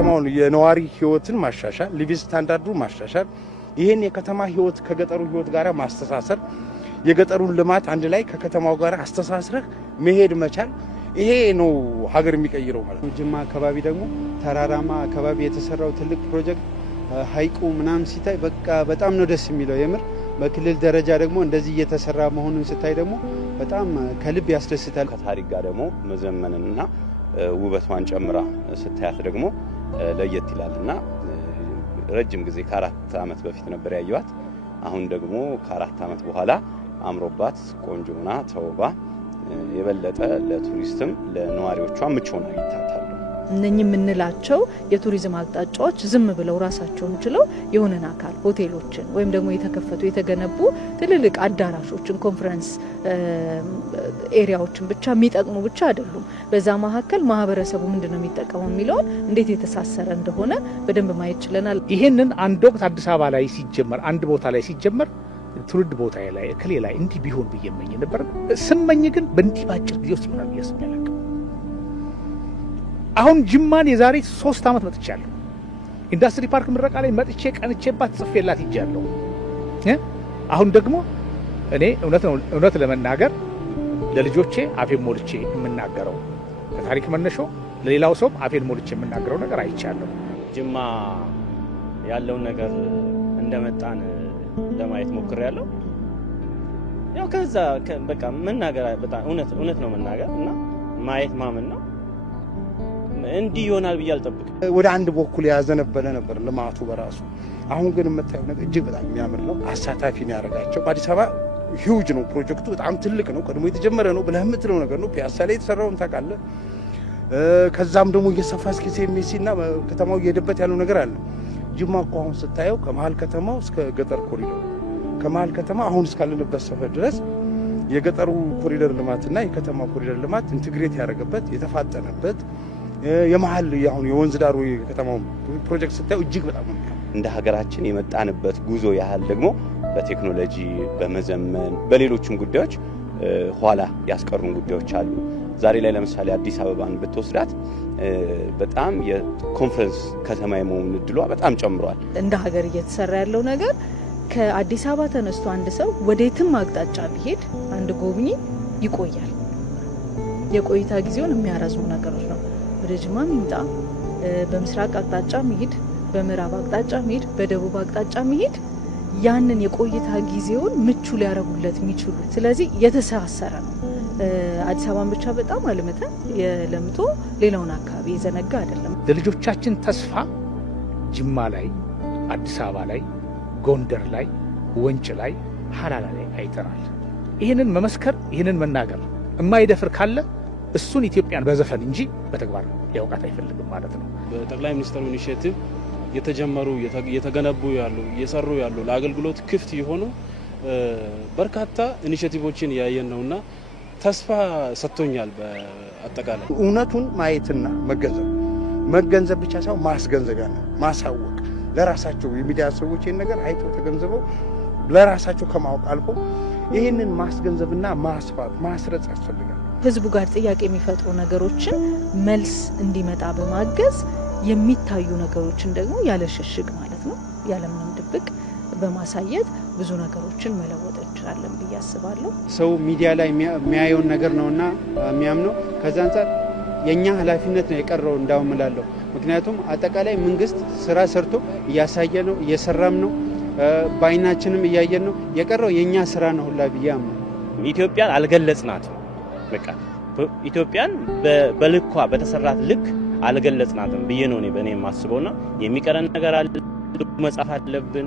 የከተማውን የነዋሪ ህይወትን ማሻሻል ሊቪንግ ስታንዳርዱን ማሻሻል ይሄን የከተማ ህይወት ከገጠሩ ህይወት ጋር ማስተሳሰር የገጠሩን ልማት አንድ ላይ ከከተማው ጋር አስተሳስረህ መሄድ መቻል ይሄ ነው ሀገር የሚቀይረው ማለት ነው። ጅማ አካባቢ ደግሞ ተራራማ አካባቢ የተሰራው ትልቅ ፕሮጀክት ሀይቁ ምናምን ሲታይ በቃ በጣም ነው ደስ የሚለው የምር በክልል ደረጃ ደግሞ እንደዚህ እየተሰራ መሆኑን ስታይ ደግሞ በጣም ከልብ ያስደስታል። ከታሪክ ጋር ደግሞ መዘመንና ውበቷን ጨምራ ስታያት ደግሞ ለየት ይላልና ረጅም ጊዜ ከ4 አመት በፊት ነበር ያየዋት አሁን ደግሞ ከ4 አመት በኋላ አምሮባት ቆንጆና ተውባ የበለጠ ለቱሪስትም ለነዋሪዎቿ ምቹ ሆና ይታያታል። እነኚህ ምንላቸው የቱሪዝም አቅጣጫዎች ዝም ብለው ራሳቸውን ችለው የሆነን አካል ሆቴሎችን ወይም ደግሞ የተከፈቱ የተገነቡ ትልልቅ አዳራሾችን ኮንፈረንስ ኤሪያዎችን ብቻ የሚጠቅሙ ብቻ አይደሉም። በዛ መሐከል ማህበረሰቡ ምንድነው የሚጠቀመው የሚለው እንዴት የተሳሰረ እንደሆነ በደንብ ማየት ይችላል። ይሄንን አንድ ወቅት አዲስ አበባ ላይ ሲጀመር አንድ ቦታ ላይ ሲጀመር ትውልድ ቦታ ላይ ከሌ ላይ እንዲህ ቢሆን በየመኝ ነበር ስመኝ ግን በእንዲህ ባጭር ጊዜ ውስጥ ይሆናል ያስፈልጋል። አሁን ጅማን የዛሬ 3 አመት መጥቻለሁ ኢንዱስትሪ ፓርክ ምረቃ ላይ መጥቼ ቀንቼባት ጽፌላት ይጃለሁ። አሁን ደግሞ እኔ እውነት ለመናገር ለልጆቼ አፌን ሞልቼ የምናገረው ከታሪክ መነሾ ለሌላው ሰው አፌን ሞልቼ የምናገረው ነገር አይቻለሁ። ጅማ ያለው ነገር እንደመጣን ለማየት ሞክሬያለሁ። ያው ከዛ በቃ መናገር በጣም እውነት ነው መናገር እና ማየት ማመን ነው። እንዲህ ይሆናል ብዬ አልጠብቅም። ወደ አንድ በኩል ያዘነበለ ነበር ልማቱ በራሱ አሁን ግን የምታየው ነገር እጅግ በጣም የሚያምር ነው። አሳታፊ ነው ያደረጋቸው። አዲስ አበባ ሂውጅ ነው ፕሮጀክቱ በጣም ትልቅ ነው። ቀድሞ የተጀመረ ነው ብለህ የምትለው ነገር ነው። ፒያሳ ላይ የተሰራውን ታውቃለህ። ከዛም ደግሞ እየሰፋ እስከ ሲኤምሲና ከተማው እየሄደበት ያለው ነገር አለ። ጅማ እኮ አሁን ስታየው ከመሃል ከተማው እስከ ገጠር ኮሪደር ከመሃል ከተማ አሁን እስካለንበት ሰፈር ድረስ የገጠሩ ኮሪደር ልማትና የከተማው ኮሪደር ልማት ኢንቲግሬት ያደረገበት የተፋጠነበት የመሃል ያሁን የወንዝ ዳሩ የከተማው ፕሮጀክት ስታየው እጅግ በጣም ነው እንደ ሀገራችን የመጣንበት ጉዞ ያህል ደግሞ በቴክኖሎጂ በመዘመን በሌሎችም ጉዳዮች ኋላ ያስቀሩን ጉዳዮች አሉ። ዛሬ ላይ ለምሳሌ አዲስ አበባን ብትወስዳት በጣም የኮንፈረንስ ከተማ የመሆን እድሏ በጣም ጨምሯል። እንደ ሀገር እየተሰራ ያለው ነገር ከአዲስ አበባ ተነስቶ አንድ ሰው ወዴትም አቅጣጫ ቢሄድ አንድ ጎብኚ ይቆያል። የቆይታ ጊዜውን የሚያራዝሙ ነገሮች ነው። ወደ ጅማ ይምጣ በምስራቅ አቅጣጫ መሄድ በምዕራብ አቅጣጫ መሄድ በደቡብ አቅጣጫ መሄድ ያንን የቆይታ ጊዜውን ምቹ ሊያረጉለት የሚችሉ ስለዚህ የተሳሰረ ነው። አዲስ አበባን ብቻ በጣም አልመተን የለምቶ ሌላውን አካባቢ የዘነጋ አይደለም። ለልጆቻችን ተስፋ ጅማ ላይ አዲስ አበባ ላይ ጎንደር ላይ ወንጭ ላይ ሐላላ ላይ አይተናል። ይሄንን መመስከር ይሄንን መናገር የማይደፍር ካለ እሱን ኢትዮጵያን በዘፈን እንጂ በተግባር ሊያውቃት አይፈልግም ማለት ነው። በጠቅላይ ሚኒስትሩ ኢኒሺዬቲቭ የተጀመሩ የተገነቡ ያሉ እየሰሩ ያሉ ለአገልግሎት ክፍት የሆኑ በርካታ ኢኒሺዬቲቮችን ያየን ነውና ተስፋ ሰጥቶኛል። በአጠቃላይ እውነቱን ማየትና መገንዘብ ብቻ ሳይሆን ማስገንዘብና ማሳወቅ ለራሳቸው የሚዲያ ሰዎች ይሄን ነገር አይቶ ተገንዝበው ለራሳቸው ከማወቅ አልፎ ይሄንን ማስገንዘብና ማስፋት ማስረጽ ያስፈልጋል። ህዝቡ ጋር ጥያቄ የሚፈጥሩ ነገሮችን መልስ እንዲመጣ በማገዝ የሚታዩ ነገሮችን ደግሞ ያለ ሽሽግ ማለት ነው ያለምንም ድብቅ በማሳየት ብዙ ነገሮችን መለወጥ እንችላለን ብዬ አስባለሁ። ሰው ሚዲያ ላይ የሚያየው ነገር ነውና የሚያምነው ከዛ አንፃር የኛ ኃላፊነት ነው የቀረው እንዳውምላለሁ። ምክንያቱም አጠቃላይ መንግስት ስራ ሰርቶ እያሳየ ነው እየሰራም ነው ባይናችንም እያየን ነው የቀረው የኛ ስራ ነው ሁላ ብያም ኢትዮጵያን አልገለጽናትም። በቃ ኢትዮጵያን በልኳ በተሰራት ልክ አልገለጽናትም ብዬ ነው እኔ በእኔ ማስበውና የሚቀረን ነገር አለ መጻፍ አለብን።